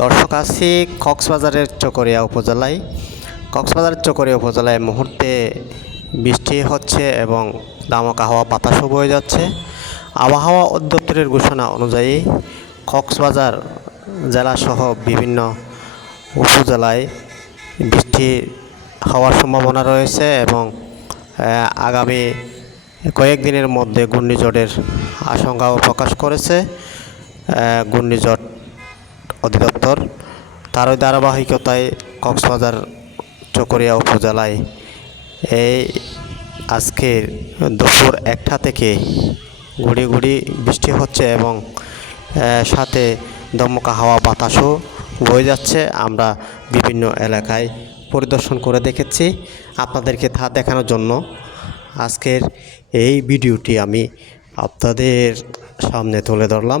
দর্শক আছি কক্সবাজারের চকরিয়া উপজেলায়। কক্সবাজারের চকরিয়া উপজেলায় মুহূর্তে বৃষ্টি হচ্ছে এবং দামকা হাওয়া বাতাসও বয়ে যাচ্ছে। আবহাওয়া অধিদপ্তরের ঘোষণা অনুযায়ী কক্সবাজার জেলাসহ বিভিন্ন উপজেলায় বৃষ্টি হওয়ার সম্ভাবনা রয়েছে এবং আগামী কয়েকদিনের মধ্যে ঘূর্ণিঝড়ের আশঙ্কাও প্রকাশ করেছে। ঘূর্ণিঝড় অধিদপ্তর। তারই ধারাবাহিকতায় কক্সবাজার চকরিয়া উপজেলায় এই আজকের দুপুর একটা থেকে ঘুড়ি ঘুড়ি বৃষ্টি হচ্ছে এবং সাথে দমকা হাওয়া বাতাসও বয়ে যাচ্ছে। আমরা বিভিন্ন এলাকায় পরিদর্শন করে দেখেছি আপনাদেরকে তা দেখানোর জন্য। আজকের এই ভিডিওটি আমি আপনাদের সামনে তুলে ধরলাম।